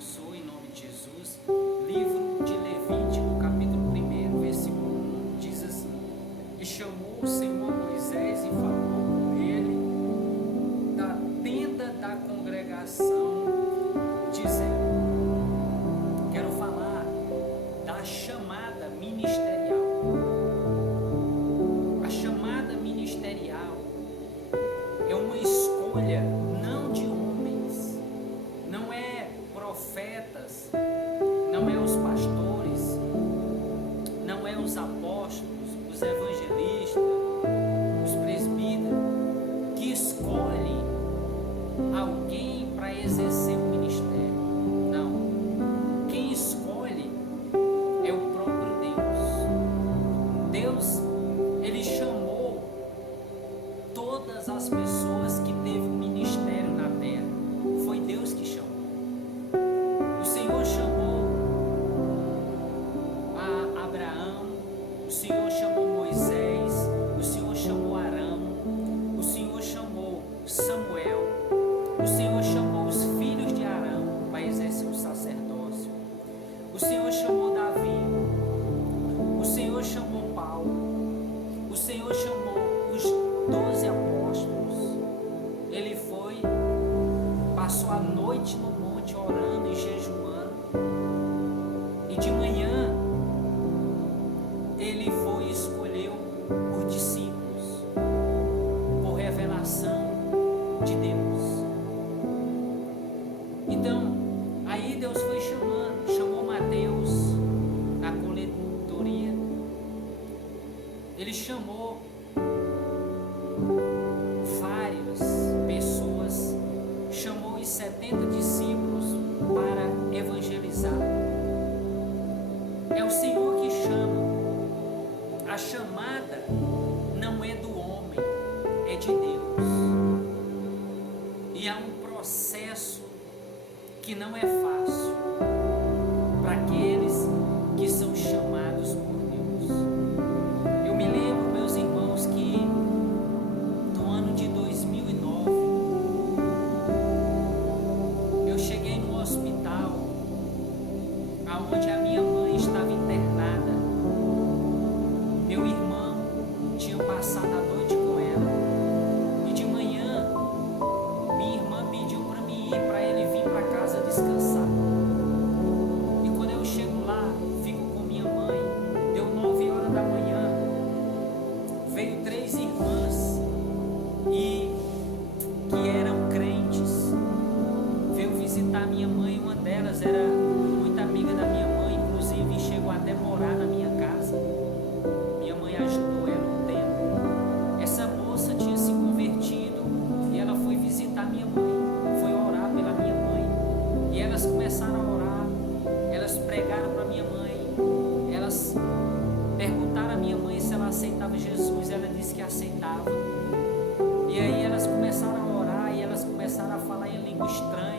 abençoe em nome de Jesus. Livro de Levítico, capítulo 1, versículo 1, diz assim: E chamou o Senhor Moisés e falou com ele da tenda da congregação, dizendo. Quero falar da chamada ministerial. A chamada ministerial é uma escolha não de homens, não é profetas, não é os pastores, não é os apóstolos, os evangelistas, os presbíteros que escolhem alguém para exercer o ministério. Não. Quem escolhe é o próprio Deus. Deus, Ele chamou todas as pessoas que teve ministério na terra. Foi Deus que chamou. O Senhor chamou a Abraão, o Senhor chamou Moisés, o Senhor chamou Arão, o Senhor chamou Samuel, o Senhor chamou os filhos de Arão para exercer o sacerdócio. O Senhor chamou Davi, o Senhor chamou Paulo, o Senhor chamou os 12 apóstolos. Ele foi, passou a noite no monte orando e jejuando, e de manhã ele foi e escolheu os discípulos por revelação de Deus. Então, aí Deus foi chamando, chamou Mateus na coletoria, ele chamou várias pessoas, chamou os 70 discípulos para evangelizar. É o Senhor que chama. A chamada não é do homem, é de Deus. E há um processo que não é fácil para aqueles que são chamados por Deus. Eu me lembro, meus irmãos, que no ano de 2009 eu cheguei no hospital aonde a minha mãe estava internada. Meu irmão tinha passado a noite com ela, e de manhã minha irmã pediu para mim ir, para ele vir para casa descansar. E quando eu chego lá, fico com minha mãe. Deu 9 horas da manhã, veio 3 irmãs e que eram crentes, veio visitar minha mãe. Uma delas era muito amiga da minha mãe, inclusive chegou até morar na minha casa. Minha mãe ajudou ela um tempo. Essa moça tinha se convertido e ela foi visitar minha mãe, foi orar pela minha mãe. E elas começaram a orar, elas pregaram para minha mãe, elas perguntaram à minha mãe se ela aceitava Jesus. Ela disse que aceitava. E aí elas começaram a orar e elas começaram a falar em língua estranha.